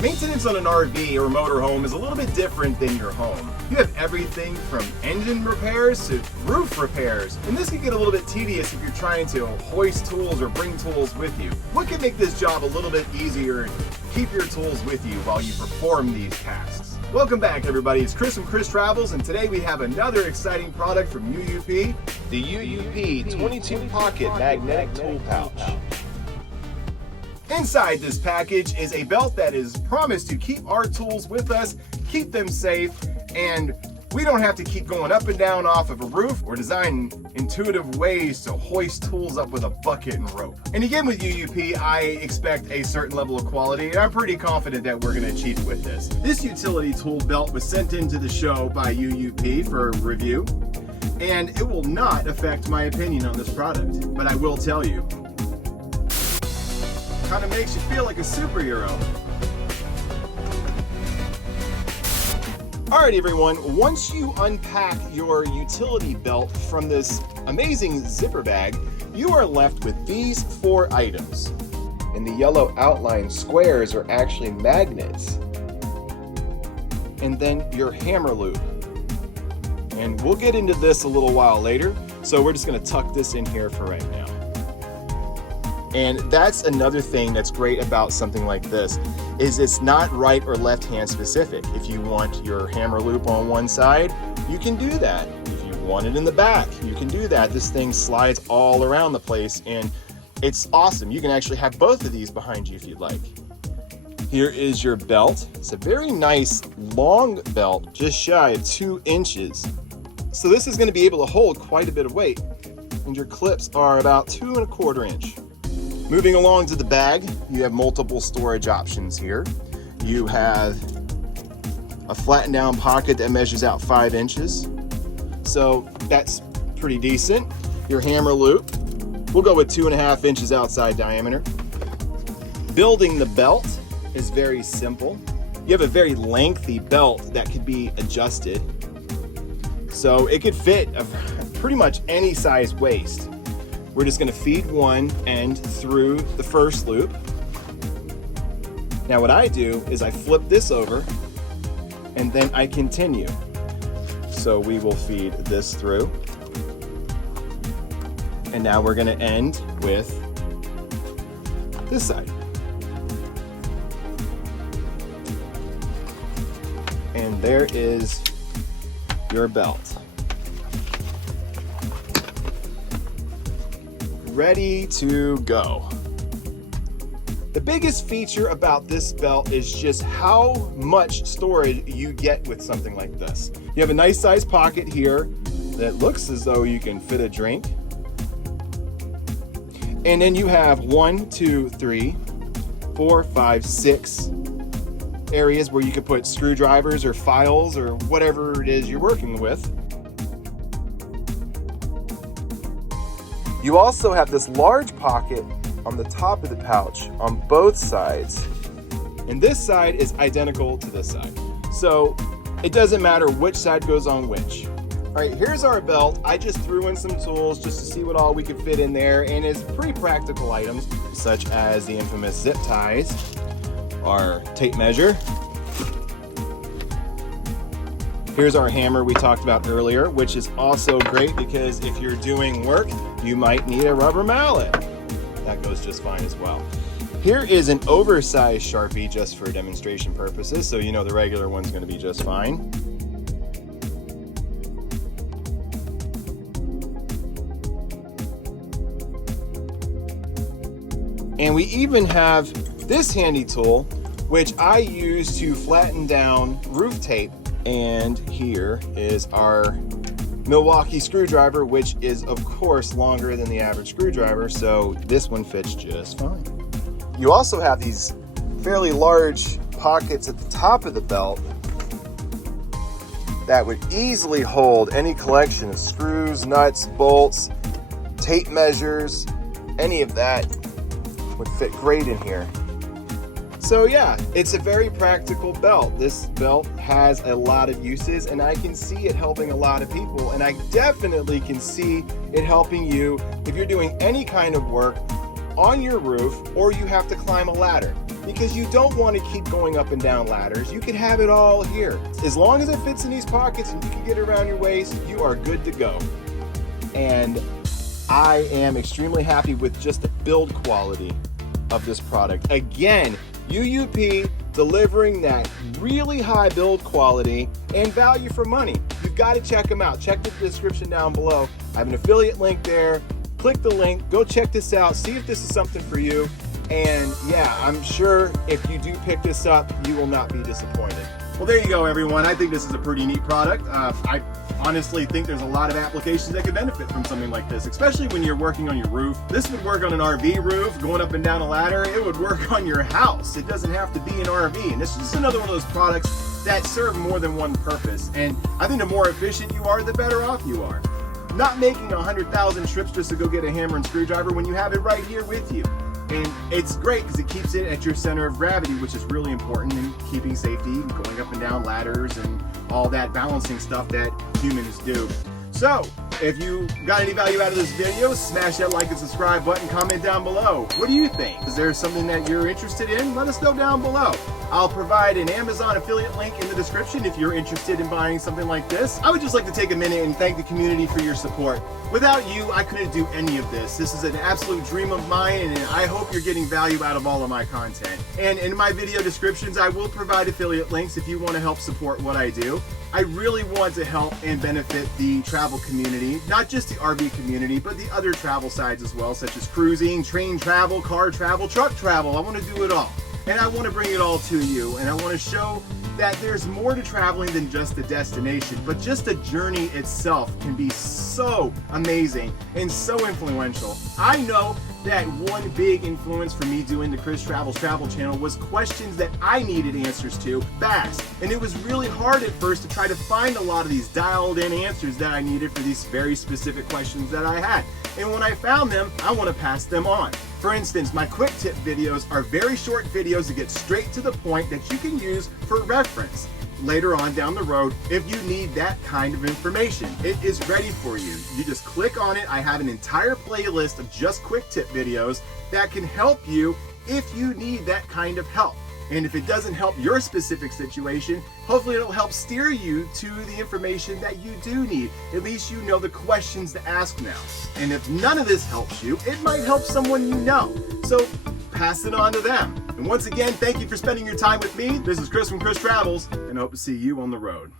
Maintenance on an RV or motorhome is a little bit different than your home. You have everything from engine repairs to roof repairs, and this can get a little bit tedious if you're trying to hoist tools or bring tools with you. What can make this job a little bit easier and keep your tools with you while you perform these tasks? Welcome back, everybody. It's Chris from Chris Travels, and today we have another exciting product from UUP, the UUP 22 Pocket Magnetic Tool Pouch. Inside this package is a belt that is promised to keep our tools with us, keep them safe, and we don't have to keep going up and down off of a roof or design intuitive ways to hoist tools up with a bucket and rope. And again, with UUP, I expect a certain level of quality, and I'm pretty confident that we're going to achieve it with this. This utility tool belt was sent into the show by UUP for review, and it will not affect my opinion on this product, but I will tell you, kind of makes you feel like a superhero. Alright everyone, once you unpack your utility belt from this amazing zipper bag, you are left with these 4 items. And the yellow outline squares are actually magnets. And then your hammer loop. And we'll get into this a little while later, so we're just going to tuck this in here for right now. And that's another thing that's great about something like this, is it's not right or left hand specific. If you want your hammer loop on one side, you can do that. If you want it in the back, you can do that. This thing slides all around the place and it's awesome. You can actually have both of these behind you if you'd like. Here is your belt. It's a very nice long belt, just shy of 2 inches. So this is going to be able to hold quite a bit of weight. And your clips are about 2 1/4 inch. Moving along to the bag, you have multiple storage options here. You have a flattened down pocket that measures out 5 inches. So that's pretty decent. Your hammer loop, we'll go with 2 1/2 inches outside diameter. Building the belt is very simple. You have a very lengthy belt that could be adjusted. So it could fit pretty much any size waist. We're just going to feed one end through the first loop. Now what I do is I flip this over and then I continue. So we will feed this through. And now we're going to end with this side. And there is your belt. Ready to go. The biggest feature about this belt is just how much storage you get with something like this. You have a nice sized pocket here that looks as though you can fit a drink. And then you have 1, 2, 3, 4, 5, 6 areas where you could put screwdrivers or files or whatever it is you're working with. You also have this large pocket on the top of the pouch on both sides. And this side is identical to this side. So it doesn't matter which side goes on which. All right, here's our belt. I just threw in some tools just to see what all we could fit in there, and it's pretty practical items such as the infamous zip ties, our tape measure. Here's our hammer we talked about earlier, which is also great because if you're doing work, you might need a rubber mallet. That goes just fine as well. Here is an oversized Sharpie just for demonstration purposes, so you know the regular one's going to be just fine. And we even have this handy tool, which I use to flatten down roof tape. And here is our Milwaukee screwdriver, which is of course longer than the average screwdriver, so this one fits just fine. You also have these fairly large pockets at the top of the belt that would easily hold any collection of screws, nuts, bolts, tape measures, any of that would fit great in here. So yeah, it's a very practical belt. This belt has a lot of uses and I can see it helping a lot of people, and I definitely can see it helping you if you're doing any kind of work on your roof, or you have to climb a ladder. Because you don't want to keep going up and down ladders. You can have it all here. As long as it fits in these pockets and you can get it around your waist, you are good to go. And I am extremely happy with just the build quality of this product. Again, UUP delivering that really high build quality and value for money. You've got to check them out. Check the description down below. I have an affiliate link there. Click the link, go check this out, see if this is something for you. And yeah, I'm sure if you do pick this up, you will not be disappointed. Well, there you go, everyone. I think this is a pretty neat product. I honestly think there's a lot of applications that could benefit from something like this, especially when you're working on your roof. This would work on an RV roof, going up and down a ladder. It would work on your house. It doesn't have to be an RV. And this is just another one of those products that serve more than one purpose. And I think the more efficient you are, the better off you are. Not making 100,000 trips just to go get a hammer and screwdriver when you have it right here with you. And it's great because it keeps it at your center of gravity, which is really important in keeping safety and going up and down ladders and all that balancing stuff that humans do. So, if you got any value out of this video, smash that like and subscribe button, comment down below. What do you think? Is there something that you're interested in? Let us know down below. I'll provide an Amazon affiliate link in the description if you're interested in buying something like this. I would just like to take a minute and thank the community for your support. Without you, I couldn't do any of this. This is an absolute dream of mine, and I hope you're getting value out of all of my content. And in my video descriptions, I will provide affiliate links if you want to help support what I do. I really want to help and benefit the travel community, not just the RV community, but the other travel sides as well, such as cruising, train travel, car travel, truck travel. I want to do it all. And I want to bring it all to you, and I want to show that there's more to traveling than just the destination, but just the journey itself can be so amazing and so influential. I know that one big influence for me doing the Chris Travels Travel channel was questions that I needed answers to fast. And it was really hard at first to try to find a lot of these dialed in answers that I needed for these very specific questions that I had. And when I found them, I want to pass them on. For instance, my quick tip videos are very short videos that get straight to the point that you can use for reference later on down the road if you need that kind of information. It is ready for you. You just click on it. I have an entire playlist of just quick tip videos that can help you if you need that kind of help. And if it doesn't help your specific situation, hopefully it'll help steer you to the information that you do need. At least you know the questions to ask now. And if none of this helps you, it might help someone you know. So pass it on to them. And once again, thank you for spending your time with me. This is Chris from Chris Travels, and I hope to see you on the road.